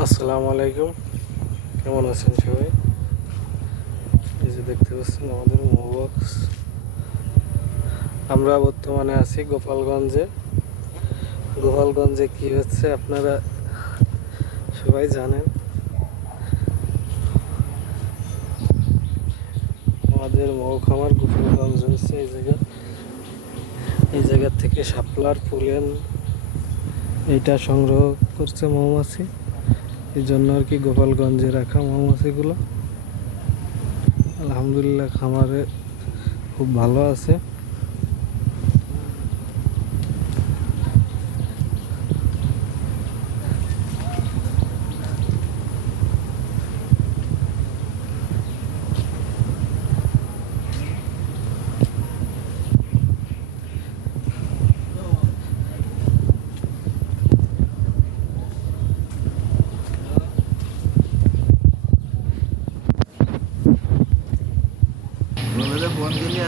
আসসালামু আলাইকুম, কেমন আছেন সবাই? এই যে দেখতে পাচ্ছেন আমাদের মোবক্স। আমরা বর্তমানে আছি গোপালগঞ্জে। গোপালগঞ্জে কি হচ্ছে আপনারা সবাই জানেন। আমাদের মৌ খামার গোপালগঞ্জ হচ্ছে এই জায়গা থেকে শাপলার পুলেন এইটা সংগ্রহ করছে মৌমাছি। এই জন্য আর কি গোপালগঞ্জে রাখা মৌমাছিগুলো আলহামদুলিল্লাহ খামারে খুব ভালো আছে। ফোন দিলে